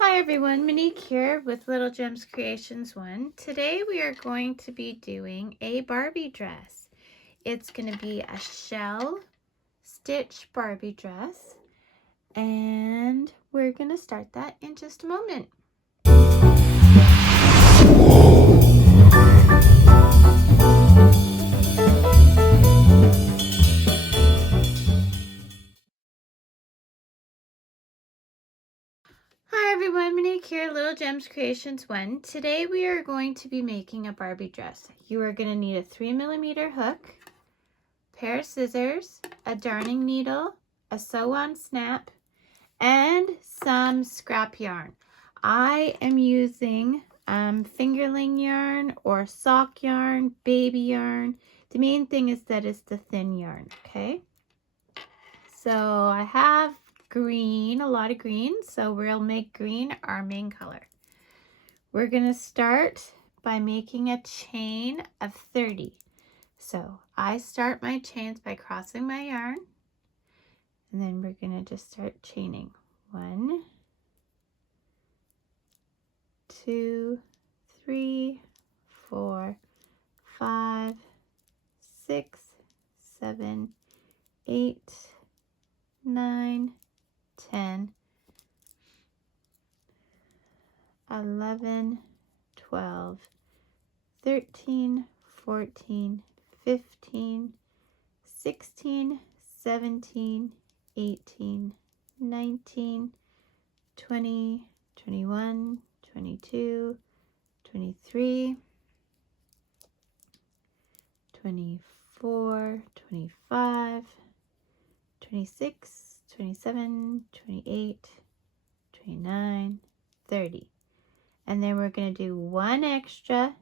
Hi everyone, Monique here with Little Gems Creations 1. Today we are going to be doing a Barbie dress. It's going to be a shell stitch Barbie dress, and we're going to start that in just a moment. Hi everyone, Monique here, Little Gems Creations 1. Today we are going to be making a Barbie dress. You are going to need a 3mm hook, pair of scissors, a darning needle, a sew-on snap, and some scrap yarn. I am using fingerling yarn or sock yarn, baby yarn. The main thing is that it's the thin yarn, okay? So I have green, a lot of green, so we'll make green our main color. We're gonna start by making a chain of 30. So I start my chains by crossing my yarn, and then we're gonna just start chaining. 1, 2, 3, 4, 5, 6, 7, 8, 9, 10, 11, 12, 13, 14, 15, 16, 17, 18, 19, 20, 21, 22, 23, 24, 25, 26, 27, 28, 29, 30. And then we're going to do one extra,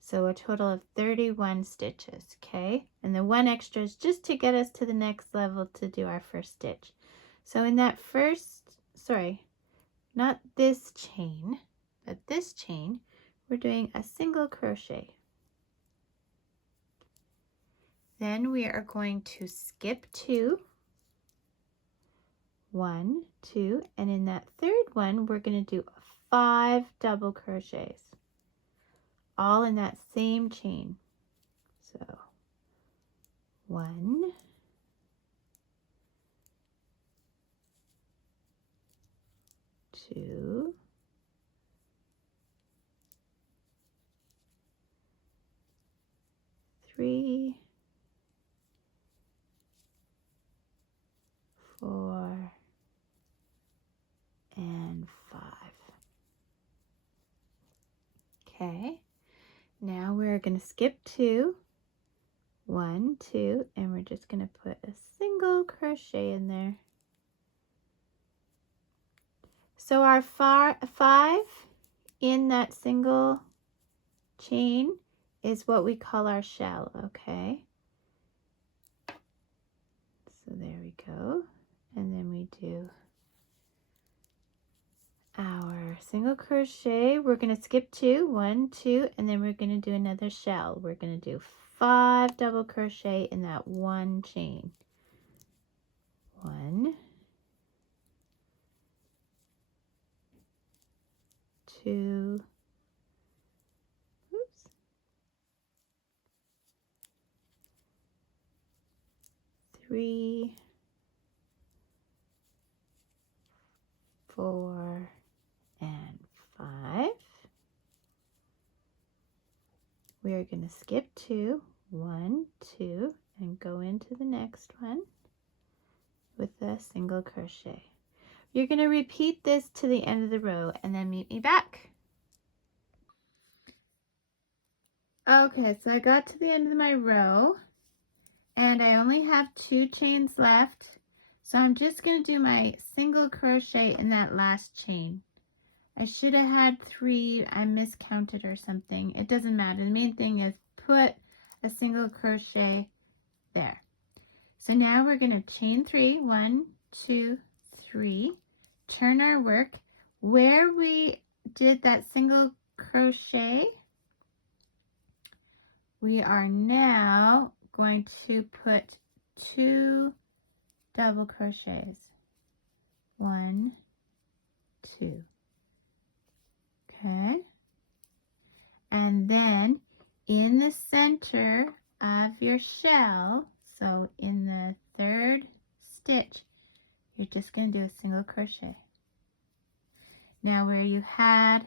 so a total of 31 stitches, okay? And the one extra is just to get us to the next level to do our first stitch. So in that first, not this chain, but this chain, we're doing a single crochet. Then we are going to skip 2, 1, 2, and in that third one, we're going to do 5 double crochets, all in that same chain. So 1, 2, 3, 4, and 5. Okay, now we're going to skip 2, 1, 2, and we're just going to put a single crochet in there. So our 5 in that single chain is what we call our shell, okay? So there we go. And then we do our single crochet. We're going to skip 2, 1, 2, and then we're going to do another shell. We're going to do 5 double crochet in that one chain. 1, 2, 3, 4, and 5. We are going to skip 2, 1, 2, and go into the next one with a single crochet. You're going to repeat this to the end of the row and then meet me back. Okay, so I got to the end of my row and I only have 2 chains left. So I'm just going to do my single crochet in that last chain. I should have had 3, I miscounted or something. It doesn't matter. The main thing is put a single crochet there. So now we're going to chain 3, 1, 2, 3, turn our work. Where we did that single crochet, we are now going to put 2 double crochets. 1, 2. Okay, and then in the center of your shell, so in the 3rd stitch, you're just going to do a single crochet. Now where you had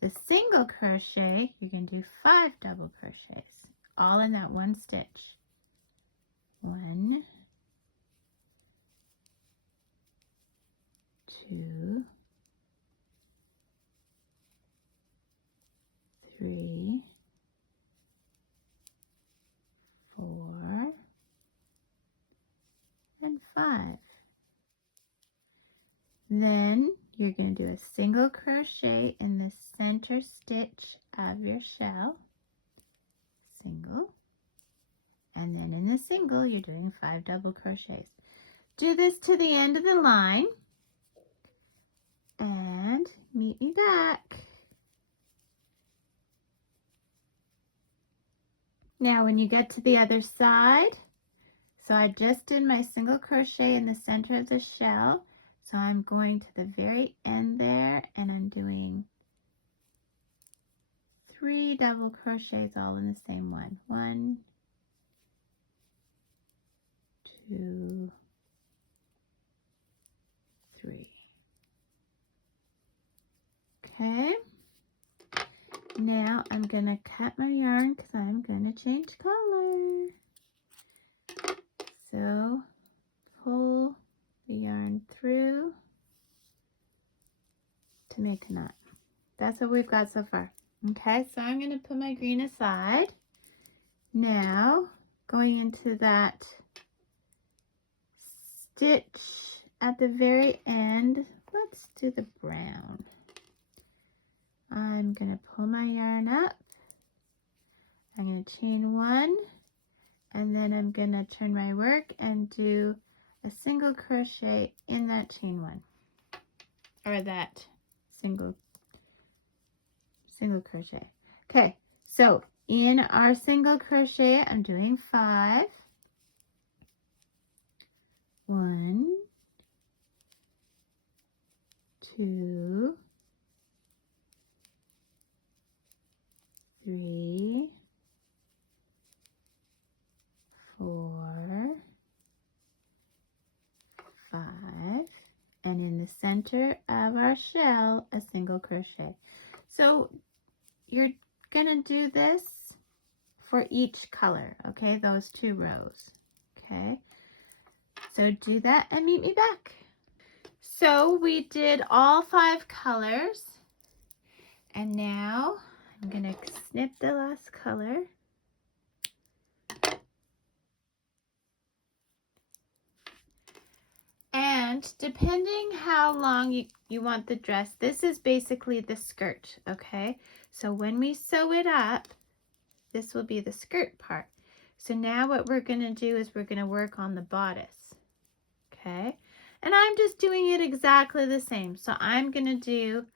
the single crochet, you're going to do 5 double crochets, all in that one stitch. 1, 2, 3, 4, and 5. Then you're going to do a single crochet in the center stitch of your shell, single, and then in the single you're doing 5 double crochets. Do this to the end of the line and meet me back. Now when you get to the other side, so I just did my single crochet in the center of the shell, so I'm going to the very end there and I'm doing 3 double crochets all in the same one. 1, 2, 3. Okay, now I'm going to cut my yarn because I'm going to change color. So pull the yarn through to make a knot. That's what we've got so far. Okay, so I'm going to put my green aside. Now going into that stitch at the very end, let's do the brown. I'm going to pull my yarn up. I'm going to chain 1, and then I'm going to turn my work and do a single crochet in that chain 1, or that single crochet. Okay, so in our single crochet, I'm doing 5. 1, 2, 3, 4, 5, and in the center of our shell, a single crochet. So you're gonna do this for each color, okay, those 2 rows. Okay, so do that and meet me back. So we did all 5 colors, and now I'm gonna snip the last color. And depending how long you want the dress, this is basically the skirt, okay? So when we sew it up, this will be the skirt part. So now what we're gonna do is we're gonna work on the bodice, okay? And I'm just doing it exactly the same. So I'm gonna do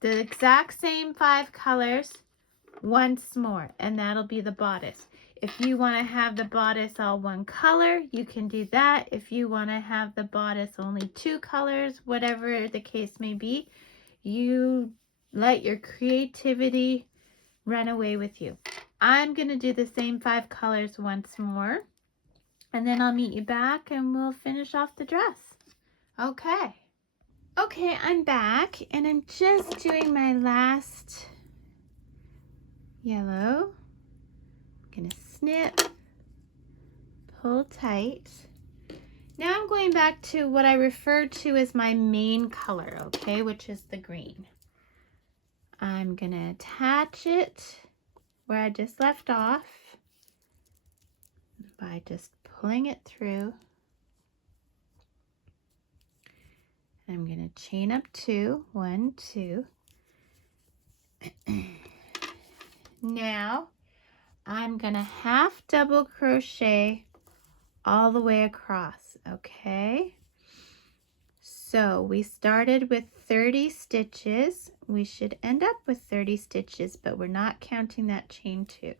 the exact same 5 colors once more, and that'll be the bodice. If you want to have the bodice all one color, you can do that. If you want to have the bodice only 2 colors, whatever the case may be, you let your creativity run away with you. I'm going to do the same 5 colors once more, and then I'll meet you back and we'll finish off the dress. Okay. Okay, I'm back, and I'm just doing my last yellow. I'm gonna snip, pull tight. Now I'm going back to what I refer to as my main color, okay, which is the green. I'm gonna attach it where I just left off by just pulling it through. I'm gonna chain up 2, 1, 2. Now I'm gonna half double crochet all the way across, okay? So we started with 30 stitches. We should end up with 30 stitches, but we're not counting that chain 2.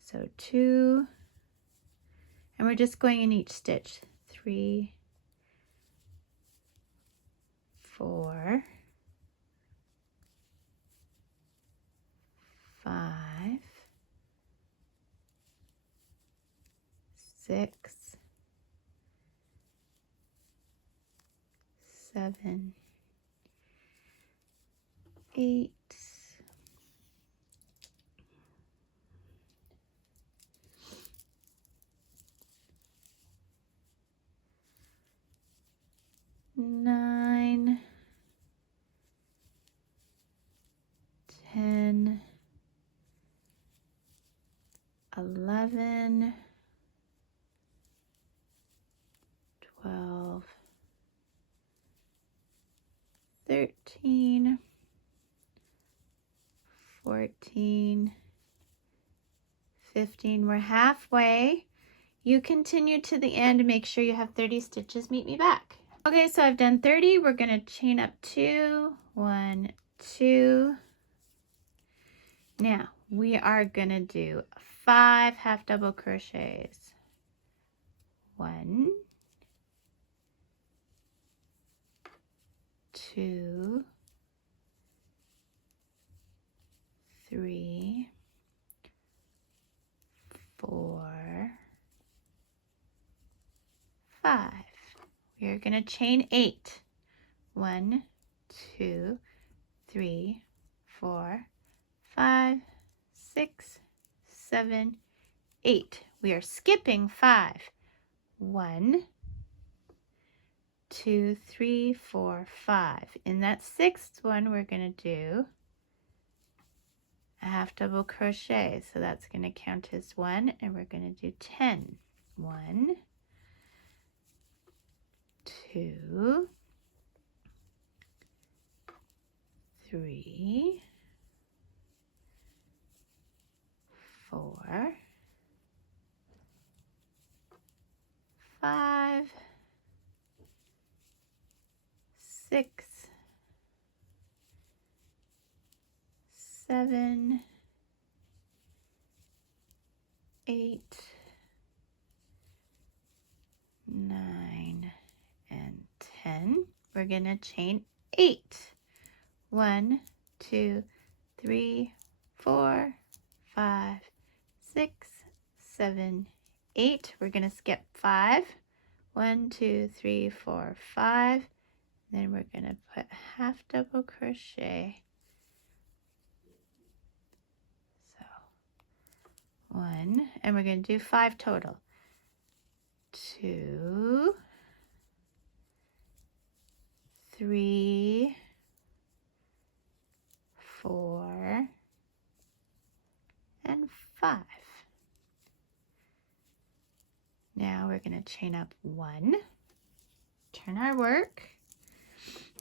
So 2, and we're just going in each stitch. 3, 4, 5, 6, 7, 8, 9, 10, 11, 12, 13, 14, 15. We're halfway. You continue to the end and make sure you have 30 stitches. Meet me back. Okay, so I've done 30. We're going to chain up 2, 1, 2. Now, we are going to do 5 half double crochets. 1, 2, 3, 4, 5. We are going to chain 8. 1, 2, 3, 4, 5, 6, 7, 8. We are skipping 5. 1, 2, 3, 4, 5. In that 6th one, we're going to do a half double crochet. So that's going to count as 1, and we're going to do 10. 1, 2, 3, 4, 5, 6, 7, 8, 9, and 10. We're going to chain 8. 1, 2, 3, 4, 5, 6, 7, 8. We're going to skip 5. 1, 2, 3, 4, 5. Then we're going to put half double crochet. So 1, and we're going to do 5 total. 2, 3, 4, and 5. Now we're going to chain up 1, turn our work.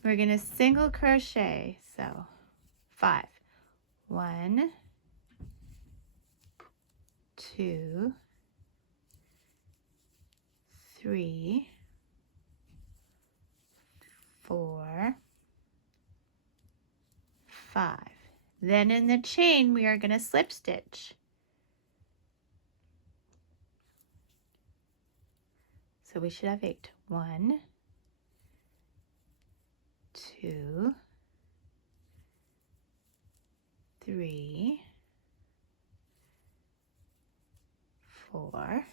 We're going to single crochet, so 5. 1, 2, 3, 4, 5. Then in the chain, we are going to slip stitch. So we should have 8. 1, 2, 3, 4,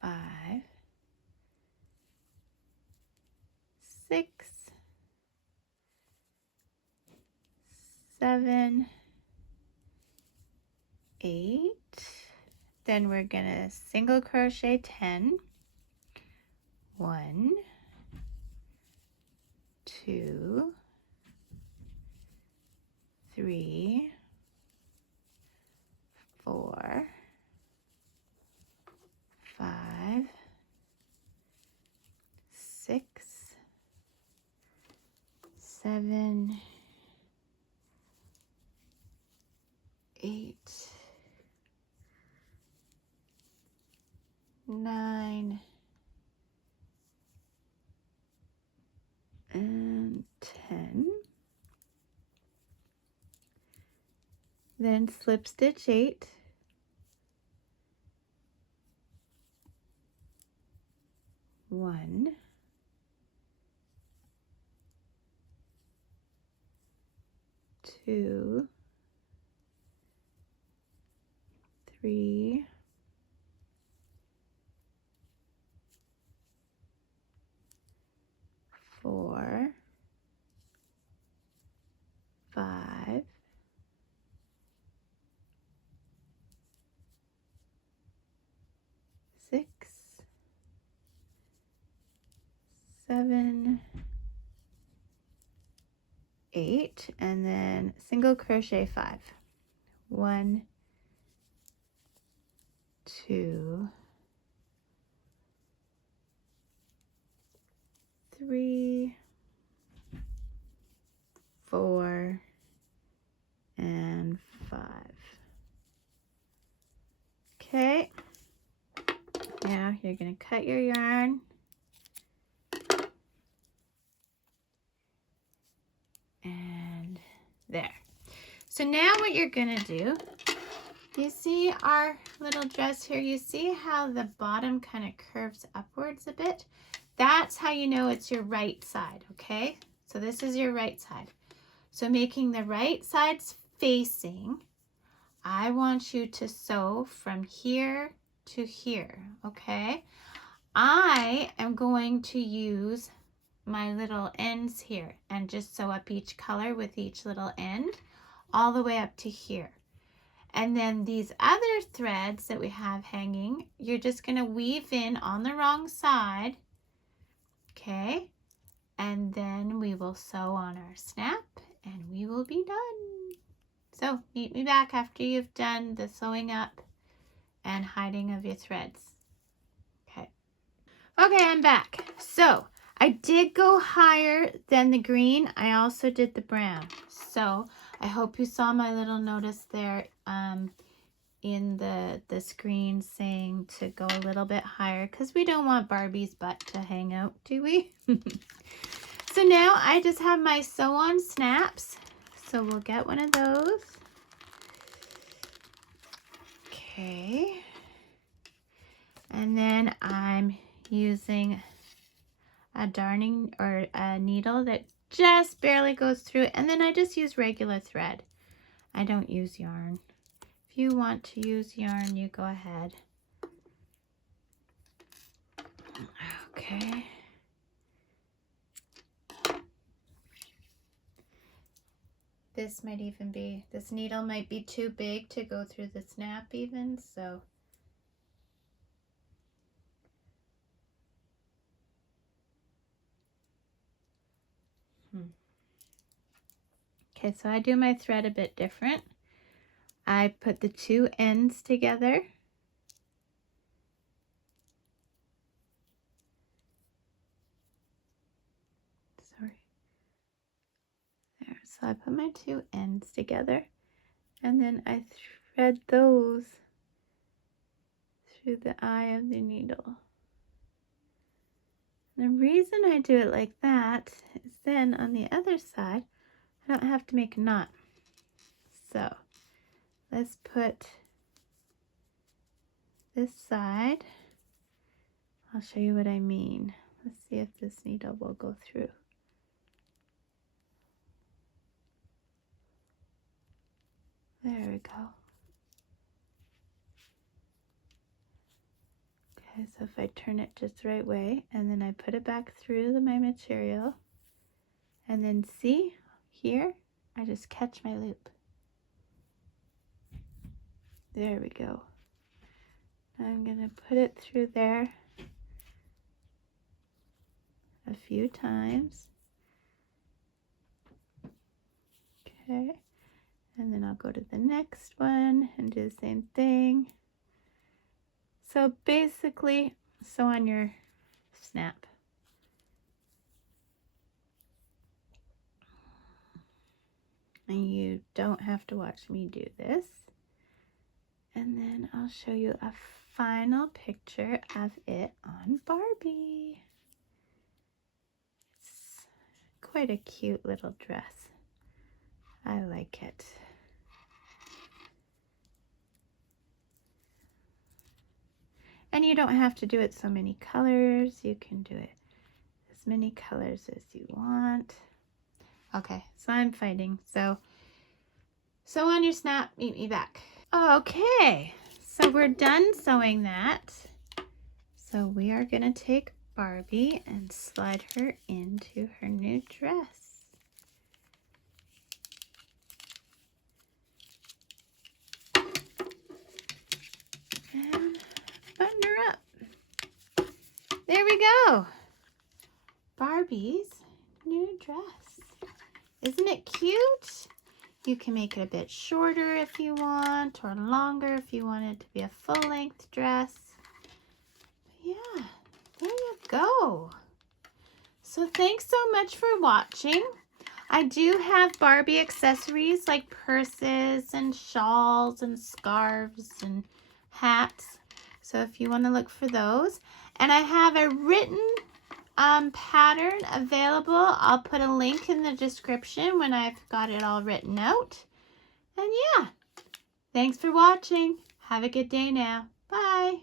5, 6, 7, 8. Then we're going to single crochet 10. 1, 2, 3, 4, 5, 6, 7, 8, 9, and 10. Then slip stitch 8. 1, 2, 3, 4, 5, 6, 7, 8, and then single crochet 5. 1, 2, 3, 4, and 5. Okay, now you're going to cut your yarn. And there. So now what you're going to do, you see our little dress here, you see how the bottom kind of curves upwards a bit? That's how you know it's your right side, okay? So this is your right side. So making the right sides facing, I want you to sew from here to here, okay? I am going to use my little ends here and just sew up each color with each little end all the way up to here. And then these other threads that we have hanging, you're just going to weave in on the wrong side, okay? And then we will sew on our snap and we will be done. So meet me back after you've done the sewing up and hiding of your threads. Okay. Okay, I'm back. So I did go higher than the green. I also did the brown. So I hope you saw my little notice there in the screen saying to go a little bit higher because we don't want Barbie's butt to hang out, do we? So now I just have my sew on snaps. So we'll get one of those. Okay. And then I'm using a darning or a needle that just barely goes through, and then I just use regular thread. I don't use yarn. If you want to use yarn, you go ahead. Okay. This might even be, this needle might be too big to go through the snap even, so. Okay, so I do my thread a bit different. I put the two ends together. Sorry. There, so I put my two ends together and then I thread those through the eye of the needle. And the reason I do it like that is then on the other side, I don't have to make a knot. So let's put this side. I'll show you what I mean. Let's see if this needle will go through. There we go. Okay, so if I turn it just the right way, and then I put it back through my material, and then see here, I just catch my loop. There we go. Now I'm gonna put it through there a few times. Okay, and then I'll go to the next one and do the same thing. So basically, sew on your snap. And you don't have to watch me do this. And then I'll show you a final picture of it on Barbie. It's quite a cute little dress. I like it. And you don't have to do it so many colors. You can do it as many colors as you want. Okay, so I'm fighting. So sew on your snap, meet me back. Okay, so we're done sewing that. So we are gonna take Barbie and slide her into her new dress. And button her up. There we go. Barbie's new dress. Isn't it cute? You can make it a bit shorter if you want, or longer if you want it to be a full-length dress. Yeah, there you go. So thanks so much for watching. I do have Barbie accessories like purses and shawls and scarves and hats. So if you want to look for those. And I have a written pattern available. I'll put a link in the description when I've got it all written out. And yeah, thanks for watching. Have a good day now. Bye.